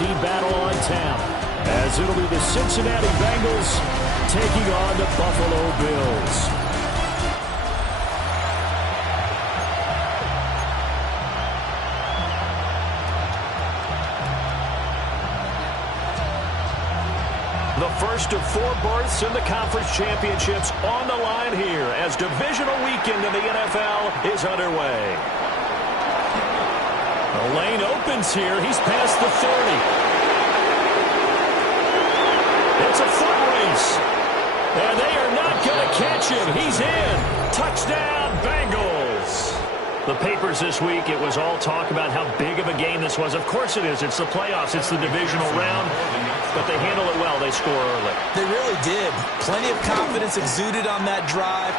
AFC battle on tap, as it'll be the Cincinnati Bengals taking on the Buffalo Bills. The first of 4 berths in the conference championships on the line here as divisional weekend in the NFL is underway. The lane opens here. He's past the 30. It's a foot race. And they are not going to catch him. He's in. Touchdown, Bengals. The papers this week, it was all talk about how big of a game this was. Of course it is. It's the playoffs. It's the divisional round. But they handle it well. They score early. They really did. Plenty of confidence exuded on that drive.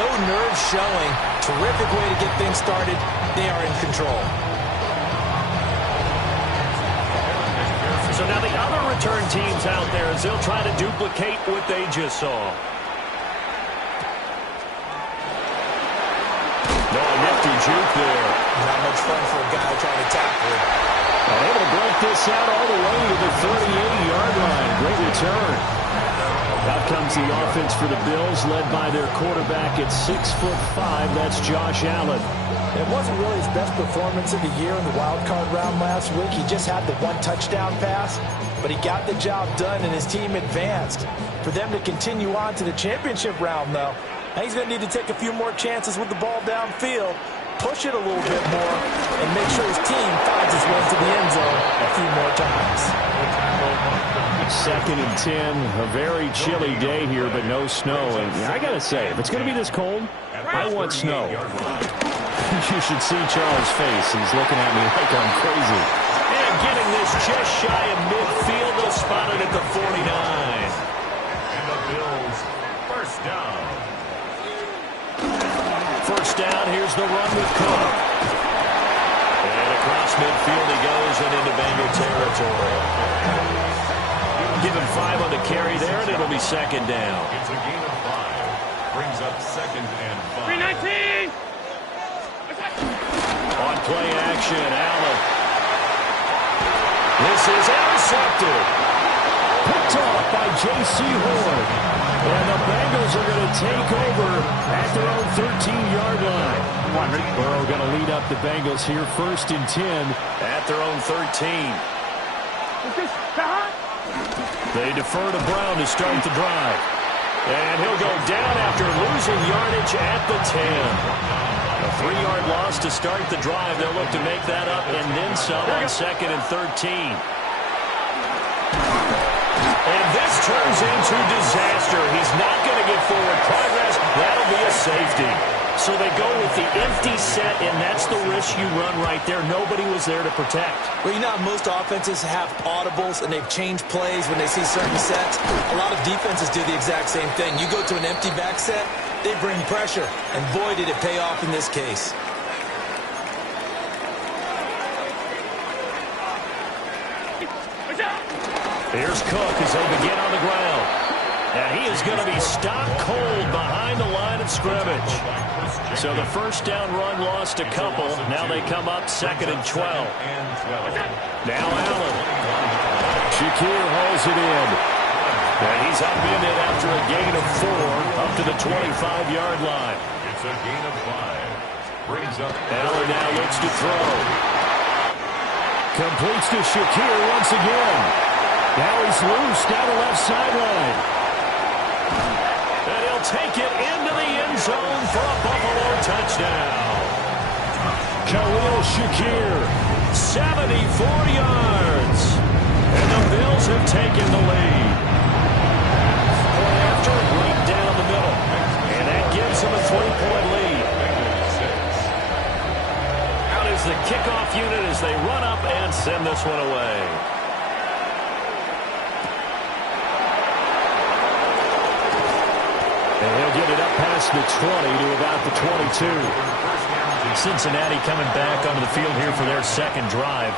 No nerves showing. Terrific way to get things started. They are in control. So now the other return teams out there as they'll try to duplicate what they just saw. No, nifty juke there. Not much fun for a guy trying to tackle it. Able to break this out all the way to the 38-yard line. Great return. Out comes the offense for the Bills, led by their quarterback at 6'5". That's Josh Allen. It wasn't really his best performance of the year in the wild card round last week. He just had the 1 touchdown pass, but he got the job done and his team advanced. For them to continue on to the championship round, though, he's going to need to take a few more chances with the ball downfield, push it a little bit more, and make sure his team finds its way into the end zone a few more times. 2nd and 10, a very chilly day here, but no snow. And I got to say, if it's going to be this cold, I want snow. You should see Charles' face. He's looking at me like I'm crazy. And getting this just shy of midfield. They'll spot it at the 49. And the Bills, first down. First down, here's the run with Cook. And across midfield he goes and into Bengal territory. Give him 5 on the carry there, and it'll be 2nd down. It's a gain of 5. Brings up 2nd and 5. 319! On play action, Allen. This is intercepted. Picked off by J.C. Horn. And the Bengals are going to take over at their own 13-yard line. Burrow going to lead up the Bengals here, 1st and 10 at their own 13. They defer to Brown to start the drive. And he'll go down after losing yardage at the 10. A 3-yard loss to start the drive. They'll look to make that up and then some on 2nd and 13. And this turns into disaster. He's not going to get forward progress. That'll be a safety. So they go with the empty set, and that's the risk you run right there. Nobody was there to protect. Well, you know how most offenses have audibles and they've changed plays when they see certain sets? A lot of defenses do the exact same thing. You go to an empty back set, they bring pressure. And boy, did it pay off in this case. Here's Cook as they begin on the ground. And he is going to be stopped cold behind the line of scrimmage. So the first down run lost a couple. Now they come up 2nd and 12. Now Allen. Shakir hauls it in. And he's up in it after a gain of 4 up to the 25-yard line. It's a gain of 5. Brings up Allen now looks to throw. Completes to Shakir once again. Now he's loose down the left sideline. And he'll take it into the end zone for a Buffalo touchdown. Khalil Shakir, 74 yards. And the Bills have taken the lead. Point after, right down the middle. And that gives them a 3-point lead. Out is the kickoff unit as they run up and send this one away. And he'll get it up past the 20 to about the 22. Cincinnati coming back onto the field here for their 2nd drive.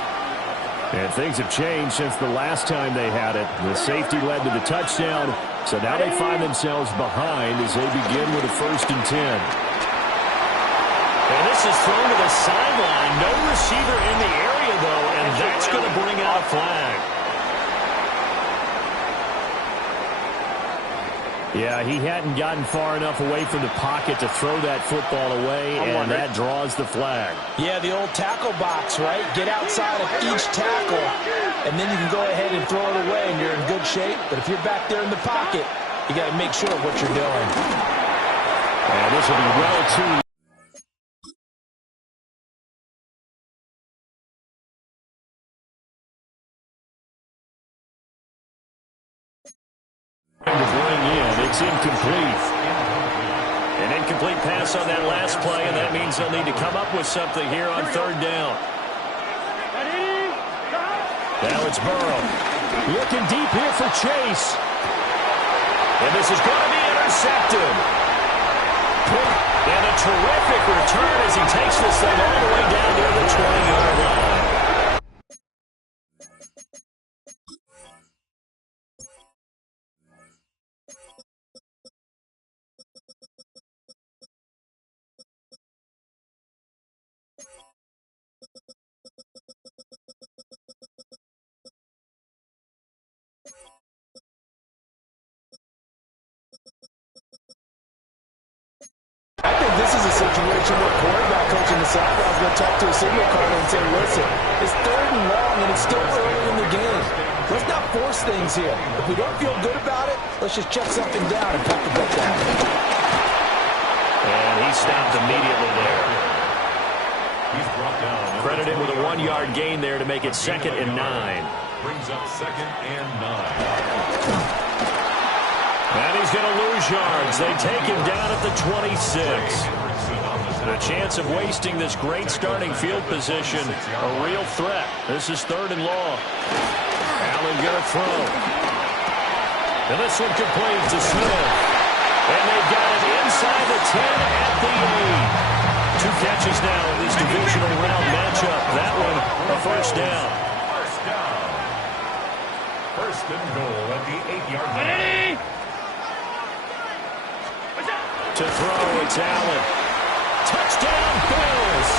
And things have changed since the last time they had it. The safety led to the touchdown, so now they find themselves behind as they begin with a 1st and 10. And this is thrown to the sideline. No receiver in the area, though, and that's going to bring out a flag. Yeah, he hadn't gotten far enough away from the pocket to throw that football away, and that draws the flag. Yeah, the old tackle box, right? Get outside of each tackle, and then you can go ahead and throw it away, and you're in good shape. But if you're back there in the pocket, you got to make sure of what you're doing. And this will be well too. To bring in, it's incomplete. An incomplete pass on that last play, and that means they'll need to come up with something here on third down. Now it's Burrow. Looking deep here for Chase. And this is going to be intercepted. And a terrific return as he takes this thing all the way down near the 20-yard line. I think this is a situation where quarterback coach in the sideline is going to talk to a signal caller and say, listen, it's third and long and it's still early in the game. Let's not force things here. If we don't feel good about it, let's just check something down and cut the book down. And he stopped immediately there. He's brought down. Credit him with a 1-yard gain there to make it 2nd and 9. Brings up 2nd and 9. And he's going to lose yards. They take him down at the 26. The chance of wasting this great starting field position, a real threat. This is 3rd and long. Allen going to throw. And this one complete to Smith. And they've got it inside the 10 at the 8. 2 catches now in this divisional round matchup. That one a first down. First down. First and goal at the 8-yard line. To throw, it's Allen. Touchdown, Bills!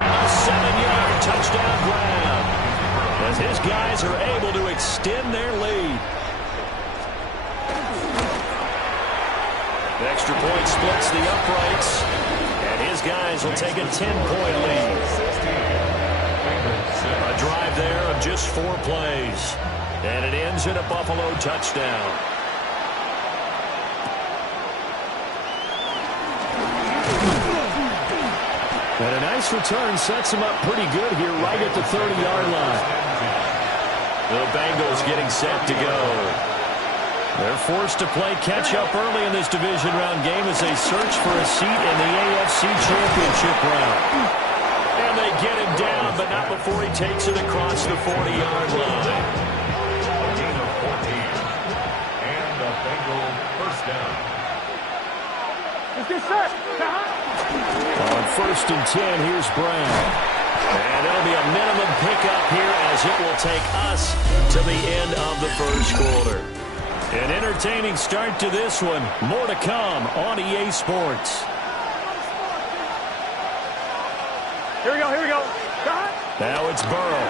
A 7-yard touchdown grab as his guys are able to extend their lead. The extra point splits the uprights, and his guys will take a 10-point lead. A drive there of just 4 plays, and it ends in a Buffalo touchdown. And a nice return sets him up pretty good here right at the 30-yard line. The Bengals getting set to go. They're forced to play catch-up early in this division round game as they search for a seat in the AFC Championship round. And they get him down, but not before he takes it across the 40-yard line. A gain of 14. And a Bengal first down. Let's get set. On 1st and 10, here's Brown. And it'll be a minimum pickup here as it will take us to the end of the first quarter. An entertaining start to this one. More to come on EA Sports. Here we go, here we go. Now it's Burrow.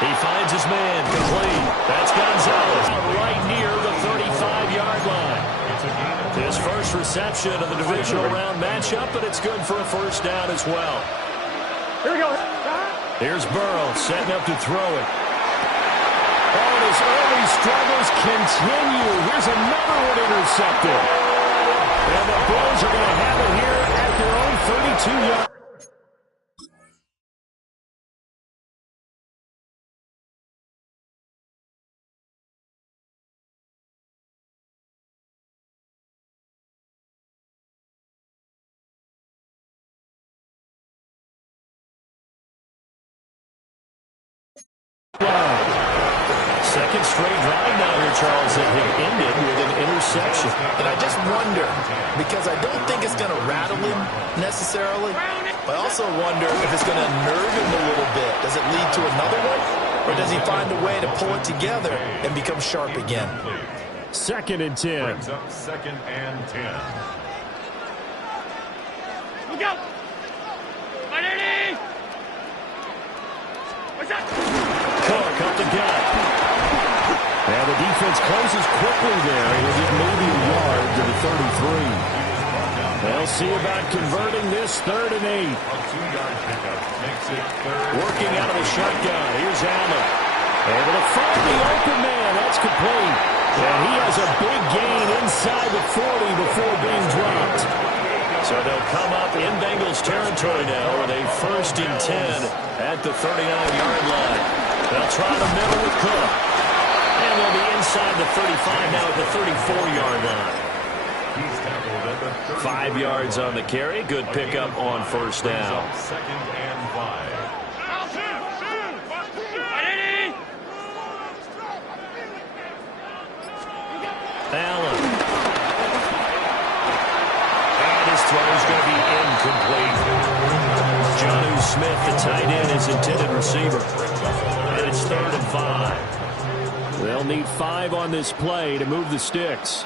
He finds his man complete. That's Gonzalez right near the 35-yard line. His first reception of the divisional round matchup, but it's good for a first down as well. Here we go. Here's Burrow setting up to throw it. Oh, and his early struggles continue. Here's another one intercepted. And the Bills are going to have it here at their own 32-yard. Second straight drive now here, Charles, that had ended with an interception. And I just wonder, because I don't think it's going to rattle him necessarily, but I also wonder if it's going to nerve him a little bit. Does it lead to another one? Or does he find a way to pull it together and become sharp again? Second and 10. Brings up second and 10. Look out! Cook up the gut. Now the defense closes quickly there. He'll get maybe a yard to the 33. They'll see about converting this 3rd and 8. A 2-yard pickup makes it 3rd. Working out of the shotgun. Here's Allen. Able to find the open man. That's complete. And he has a big gain inside the 40 before being dropped. So they'll come up in Bengals territory now with a 1st and 10 at the 39-yard line. They'll try the middle with Cook. And they'll be inside the 35 now at the 34-yard line. He's tackled at the 5 yards on the carry. Good pickup on 1st down. Second and 5. Allen. And his throw is going to be incomplete. Jonnu Smith, the tight end, is intended receiver. And it's 3rd and 5. They'll need 5 on this play to move the sticks.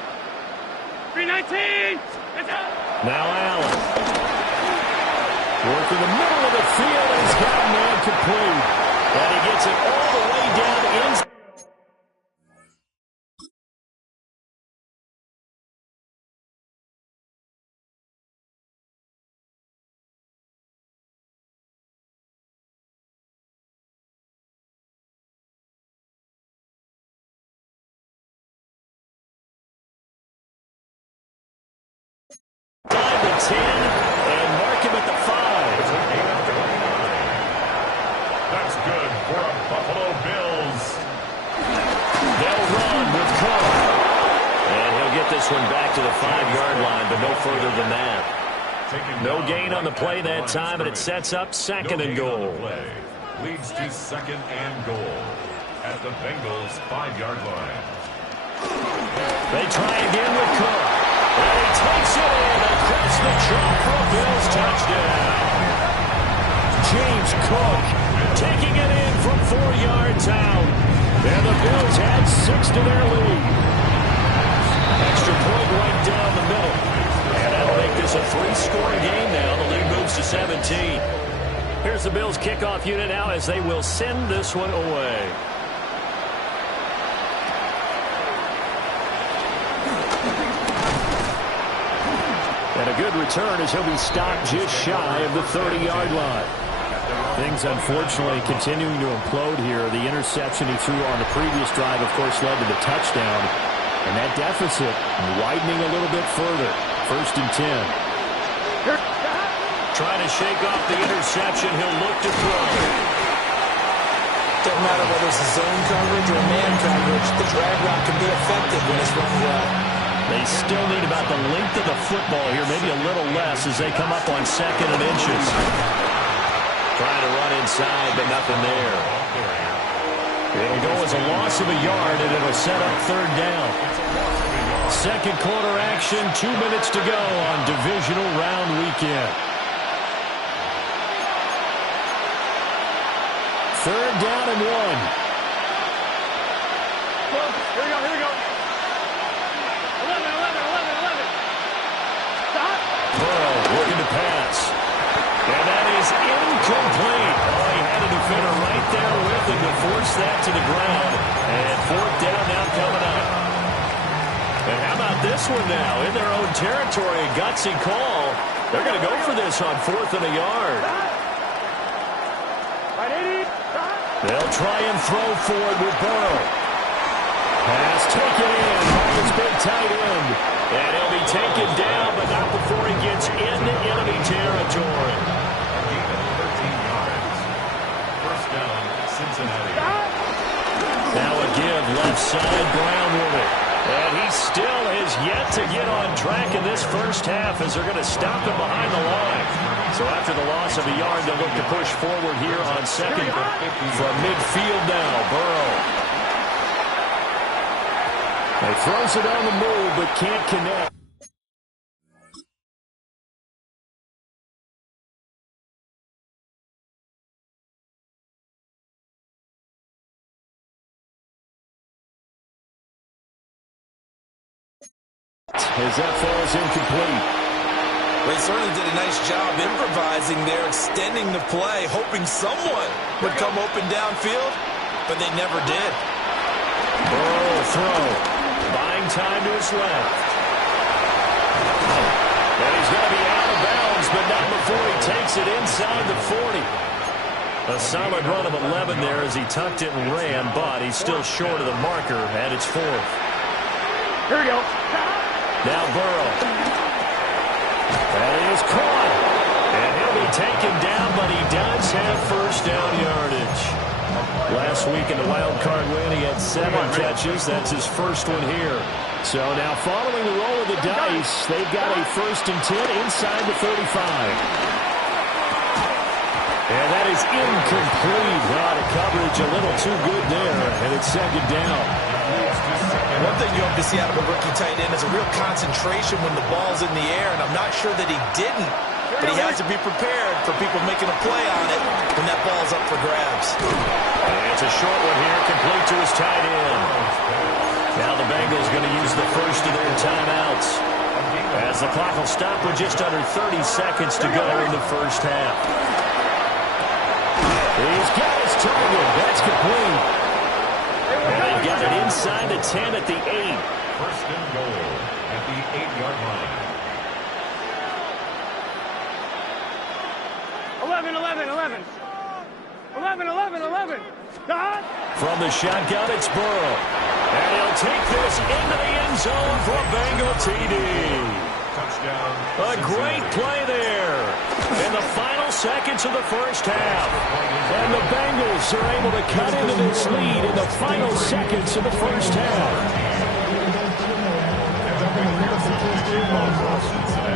319! Now Allen. Working the middle of the field, and he's got a man complete. And he gets it all the way down inside. Time to 10, and mark him at the 5. That's good for a Buffalo Bills. They'll run with Cook. And he'll get this one back to the 5-yard line, but no further than that. No gain on the play that time, and it sets up 2nd and goal. Leads to 2nd and goal at the Bengals 5-yard line. They try again with Cook. And he takes it in across the chalk for a Bills touchdown. James Cook taking it in from 4 yards out. And the Bills add 6 to their lead. Extra point right down the middle. And that'll make this a 3-score game now. The lead moves to 17. Here's the Bills kickoff unit now as they will send this one away. And a good return as he'll be stopped just shy of the 30-yard line. Things, unfortunately, continuing to implode here. The interception he threw on the previous drive, of course, led to the touchdown. And that deficit widening a little bit further. 1st and 10. Trying to shake off the interception. He'll look to throw. Doesn't matter whether it's a zone coverage or man coverage, the drag route can be effective when it's run well. They still need about the length of the football here, maybe a little less as they come up on 2nd and inches. Trying to run inside, but nothing there. It'll go as a loss of a yard, and it'll set up 3rd down. 2nd quarter action, 2 minutes to go on divisional round weekend. 3rd down and 1. Here we go, here we go. 11. Stop. Burrow looking to pass. And that is incomplete. Oh, he had a defender right there with him to force that to the ground. And 4th down now coming up. And how about this one now? In their own territory, a gutsy call. They're going to go for this on 4th and a yard. They'll try and throw forward with Burrow. Pass taken in by his big tight end. And he'll be taken down, but not before he gets into enemy territory. 13 yards. 1st down, Cincinnati. Now a give left side, Brown with it. And he still has yet to get on track in this 1st half as they're going to stop him behind the line. So after the loss of a yard, they'll look to push forward here on 2nd. From midfield now, Burrow. He throws it on the move, but can't connect. As that falls incomplete. They certainly did a nice job improvising there, extending the play, hoping someone would come open downfield, but they never did. Burrow will throw. Buying time to his left. And he's going to be out of bounds, but not before he takes it inside the 40. A solid run of 11 there as he tucked it and ran, but he's still short of the marker at its 4th. Here we go. Now Burrow. That is caught. And he'll be taken down, but he does have first down yardage. Last week in the wild card win, he had 7 catches. That's his first one here. So now following the roll of the dice, they've got a 1st and 10 inside the 35. And that is incomplete. The coverage a little too good there, and it's 2nd down. One thing you hope to see out of a rookie tight end is a real concentration when the ball's in the air, and I'm not sure that he didn't, but he has to be prepared for people making a play on it when that ball's up for grabs. And it's a short one here, complete to his tight end. Now the Bengals going to use the first of their timeouts, as the clock will stop with just under 30 seconds to go in the first half. He's got his target. That's complete. And they've got it inside the 10 at the 8. 1st and goal at the 8-yard line. 11, 11, 11. 11, 11, 11. From the shotgun, it's Burrow. And he'll take this into the end zone for a Bengal TD. Touchdown. A great play there in the final seconds of the first half. And the Bengals are able to cut into this lead in the final seconds of the first half.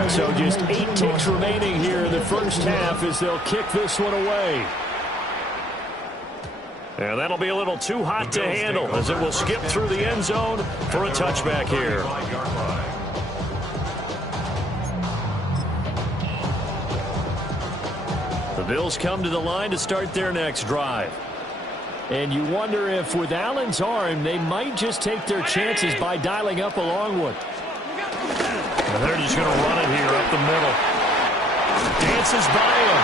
So just 8 ticks remaining here in the first half as they'll kick this one away. And that'll be a little too hot to handle as it will skip through the end zone for a touchback here. The Bills come to the line to start their next drive. And you wonder if with Allen's arm, they might just take their chances by dialing up a long one. And they're just going to run it here up the middle. Dances by him.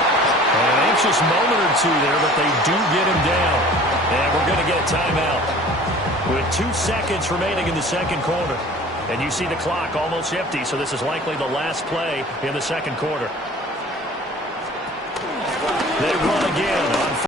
An anxious moment or two there, but they do get him down. And we're going to get a timeout with 2 seconds remaining in the second quarter. And you see the clock almost empty, so this is likely the last play in the second quarter. They run again.